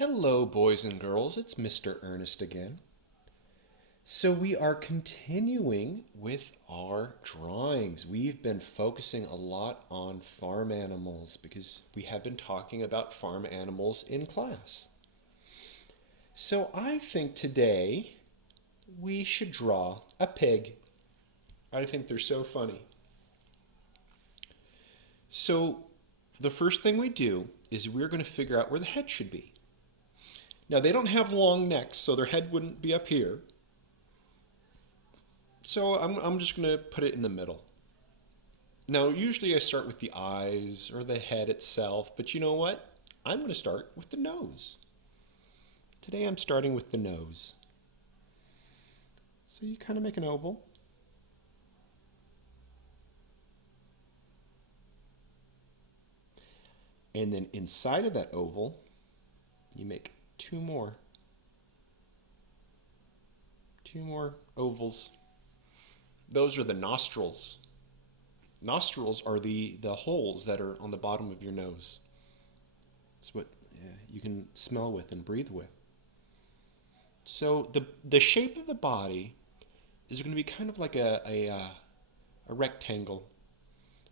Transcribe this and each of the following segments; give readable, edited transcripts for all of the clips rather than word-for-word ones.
Hello, boys and girls. It's Mr. Ernest again. So, we are continuing with our drawings. We've been focusing a lot on farm animals because we have been talking about farm animals in class. So, I think today we should draw a pig. I think they're so funny. So, the first thing we do is we're going to figure out where the head should be. Now, they don't have long necks, so their head wouldn't be up here. So I'm just going to put it in the middle. Now, usually I start with the eyes or the head itself, but you know what? I'm going to start with the nose. Today I'm starting with the nose. So you kind of make an oval. And then inside of that oval, you make two more ovals. Those are the nostrils. Nostrils are the holes that are on the bottom of your nose. It's what you can smell with and breathe with. So the shape of the body is going to be kind of like a rectangle.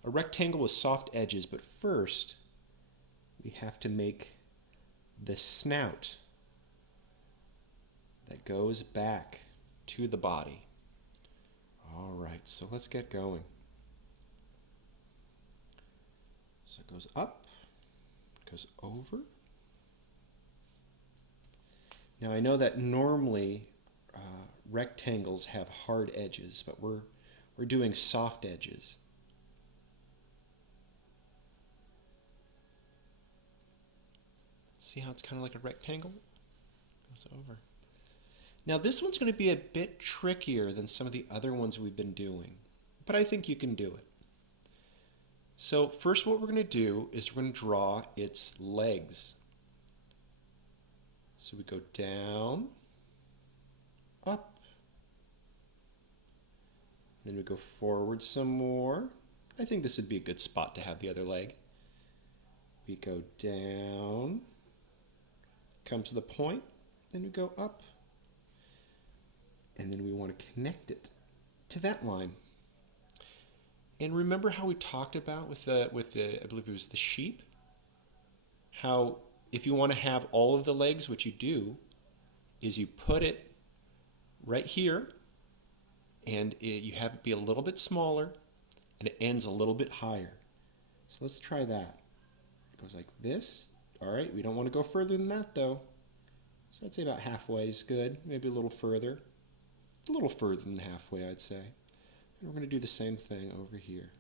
A rectangle with soft edges, but first we have to make the snout that goes back to the body. All right, so let's get going. So it goes up, it goes over. Now I know that normally rectangles have hard edges, but we're doing soft edges. See how it's kind of like a rectangle? Goes over. Now this one's going to be a bit trickier than some of the other ones we've been doing, but I think you can do it. So first what we're going to do is we're going to draw its legs. So we go down, up, then we go forward some more. I think this would be a good spot to have the other leg. We go down, come to the point, then we go up, and then we want to connect it to that line. And remember how we talked about with the I believe it was the sheep? How if you want to have all of the legs, what you do is you put it right here, and you have it be a little bit smaller, and it ends a little bit higher. So let's try that. It goes like this. All right, we don't want to go further than that though. So I'd say about halfway is good, maybe a little further. A little further than halfway, I'd say. And we're going to do the same thing over here.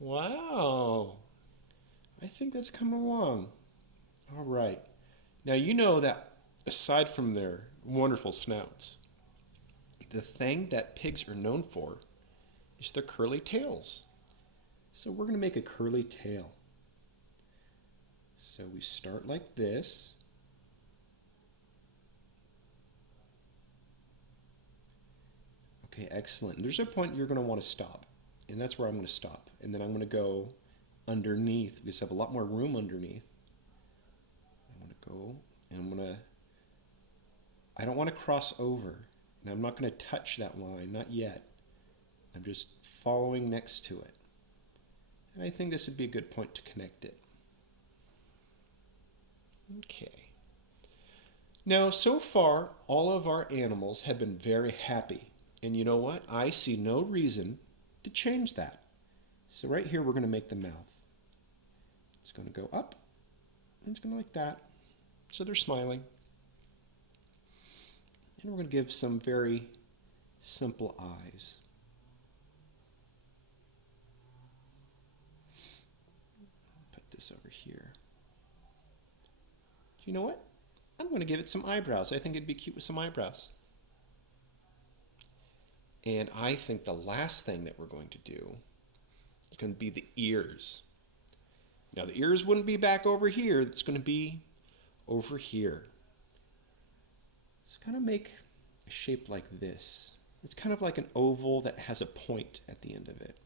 Wow. I think that's come along. All right. Now you know that aside from their wonderful snouts, the thing that pigs are known for is their curly tails. So we're going to make a curly tail. So we start like this. Okay, excellent. And there's a point you're going to want to stop, and that's where I'm going to stop. And then I'm going to go underneath. We just have a lot more room underneath. I'm going to go, and I don't want to cross over, and I'm not going to touch that line, not yet. I'm just following next to it. And I think this would be a good point to connect it. Okay. Now, so far, all of our animals have been very happy. And you know what? I see no reason to change that. So right here, we're going to make the mouth. It's going to go up, and it's going to like that. So they're smiling. And we're going to give some very simple eyes. Put this over here. Do you know what? I'm going to give it some eyebrows. I think it'd be cute with some eyebrows. And I think the last thing that we're going to do is going to be the ears. Now the ears wouldn't be back over here. It's going to be over here. So kind of make a shape like this. It's kind of like an oval that has a point at the end of it.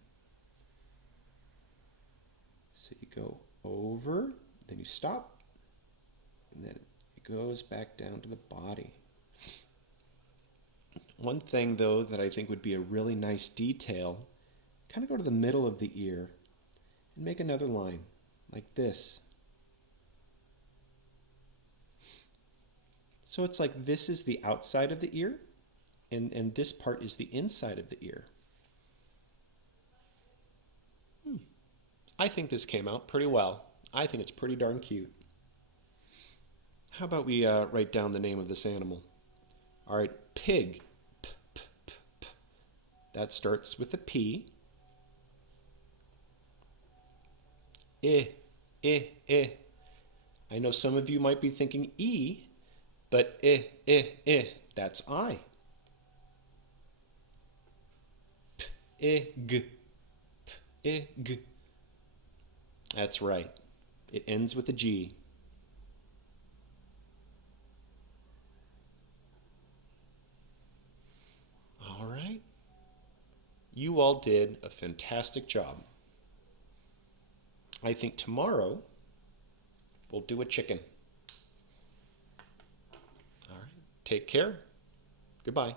So you go over, then you stop, and then it goes back down to the body. One thing, though, that I think would be a really nice detail, kind of go to the middle of the ear and make another line like this. So it's like this is the outside of the ear, and this part is the inside of the ear. I think this came out pretty well. I think it's pretty darn cute. How about we write down the name of this animal? All right, pig. P, p, p, p. That starts with a P. I, I. I know some of you might be thinking E, but I, that's I. Pig, pig. That's right. It ends with a G. All right. You all did a fantastic job. I think tomorrow we'll do a chicken. All right. Take care. Goodbye.